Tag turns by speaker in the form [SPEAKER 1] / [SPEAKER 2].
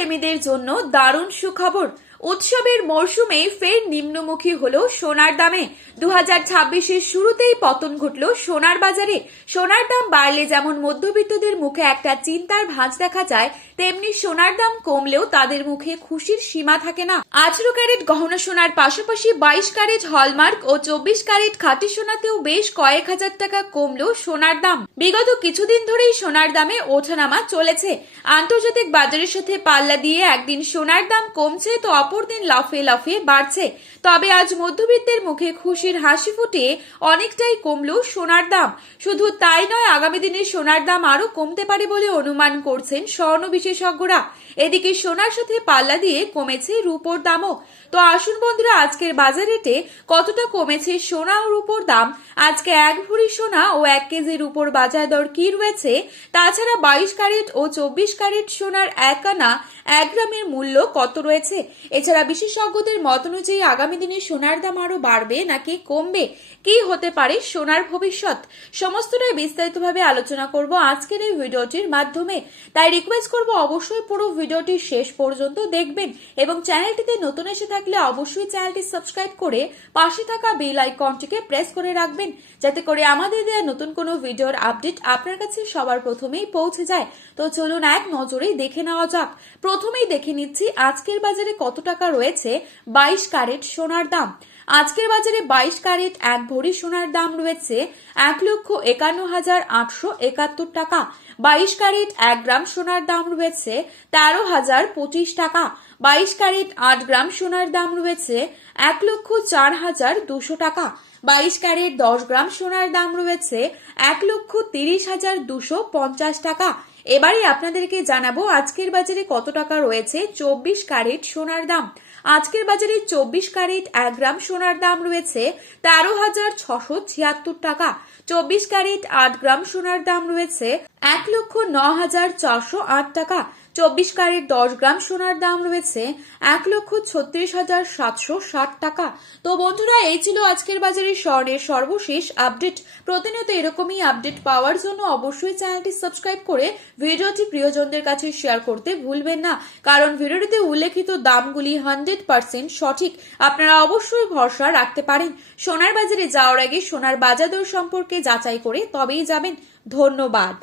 [SPEAKER 1] প্রেমীদের জন্য দারুণ সুখবর। উৎসবের মরশুমে ফের নিম্নমুখী হল সোনার দামে। দু হাজার ছাব্বিশের শুরুতেই পতন ঘটল সোনার বাজারে। সোনার দাম বাড়লে যেমন মধ্যবিত্তদের মুখে একটা চিন্তার ভাঁজ দেখা যায়, তেমনি সোনার দাম কমলেও তাদের মুখে খুশির সীমা থাকে না। আঠেরো ক্যারেট গহনা সোনার পাশাপাশি বাইশ ক্যারেট হলমার্ক ও চব্বিশ ক্যারেট খাঁটি সোনাতেও বেশ কয়েক হাজার টাকা কমলো সোনার দাম। বিগত কিছুদিন ধরেই সোনার দামে ওঠানামা চলেছে। আন্তর্জাতিক বাজারের সাথে পাল্লা দিয়ে একদিন সোনার দাম কমছে, তো অপরদিন লাফে লাফে বাড়ছে। তবে আজ মধ্যবিত্তের মুখে খুশির হাসি ফুটিয়ে অনেকটাই কমলো সোনার দাম। শুধু তাই নয়, আগামী দিনে সোনার দাম আরও কমতে পারে বলে অনুমান করছেন স্বর্ণ বিশেষজ্ঞরা। এদিকে সোনার সাথে পাল্লা দিয়ে কমেছে রূপোর দামও। তো আসুন বন্ধুরা, আজকের বাজার রেটে কতটা কমেছে সোনা ও রূপোর দাম? আজকে এক ভরি সোনা ও এক কেজির উপর বাজার দর কি রয়েছে? তাছাড়া বাইশ ক্যারেট ও চব্বিশ ক্যারেট সোনার এক আনা এক গ্রামের মূল্য কত রয়েছে? এছাড়া বিশেষজ্ঞদের মত অনুযায়ী আগামী দিনে সোনার দাম আরও বাড়বে নাকি কমবে? কি হতে পারে সোনার ভবিষ্যৎ? সমস্তটাই বিস্তারিতভাবে আলোচনা করব আজকের এই ভিডিওটির মাধ্যমে। তাই রিকোয়েস্ট করব অবশ্যই পুরো ভিডিওটি শেষ পর্যন্ত দেখবেন এবং চ্যানেলটিতে নতুন এসে থাকলে অবশ্যই চ্যানেলটি সাবস্ক্রাইব করে পাশে থাকা বেল আইকনটিকে প্রেস করে রাখবেন, যাতে করে আমাদের দেওয়া নতুন কোনো ভিডিওর আপডেট আপনার কাছে সবার প্রথমেই পৌঁছে যায়। তো চলুন এক নজরেই দেখে নেওয়া যাক। প্রথমেই দেখে নিচ্ছি আজকের বাজারে কত টাকা রয়েছে বাইশ ক্যারেট সোনার দাম। আজকের বাজারে বাইশ ক্যারেট, এক ভরি সোনার দাম রয়েছে এক লক্ষ একান্ন হাজার আটশো একাত্তর টাকা। বাইশ ক্যারেট, এক গ্রাম সোনার দাম রয়েছে তেরো হাজার পঁচিশ টাকা। বাইশ ক্যারেট, আট গ্রাম সোনার দাম রয়েছে এক লক্ষ চার হাজার দুশো টাকা। বাইশ ক্যারেট, দশ গ্রাম সোনার দাম রয়েছে এক লক্ষ তিরিশ হাজার দুশো পঞ্চাশ টাকা। এবারে আপনাদেরকে জানাব আজকের বাজারে কত টাকা রয়েছে চব্বিশ ক্যারেট সোনার দাম। আজকের বাজারে চব্বিশ ক্যারেট, এক গ্রাম সোনার দাম রয়েছে তেরো হাজার ছশো ছিয়াত্তর টাকা। চব্বিশ ক্যারেট আট গ্রাম সোনার দাম রয়েছে এক লক্ষ ন হাজার চারশো আট টাকা। চব্বিশ ক্যারেট দশ গ্রাম সোনার দাম রয়েছে এক লক্ষ ছত্রিশ হাজার সাতশো ষাট টাকা। তো বন্ধুরা, এই ছিল আজকের বাজারে স্বর্ণের সর্বশেষ আপডেট। প্রতিনিয়ত এরকমই আপডেট পাওয়ার জন্য অবশ্যই চ্যানেলটি সাবস্ক্রাইব করে ভিডিওটি প্রিয়জনদের কাছে শেয়ার করতে ভুলবেন না। কারণ ভিডিওটিতে উল্লেখিত দামগুলি হান্ড্রেড পার্সেন্ট সঠিক। আপনারা অবশ্যই ভরসা রাখতে পারেন। সোনার বাজারে যাওয়ার আগে সোনার বাজার দর সম্পর্কে যাচাই করে তবেই যাবেন। ধন্যবাদ।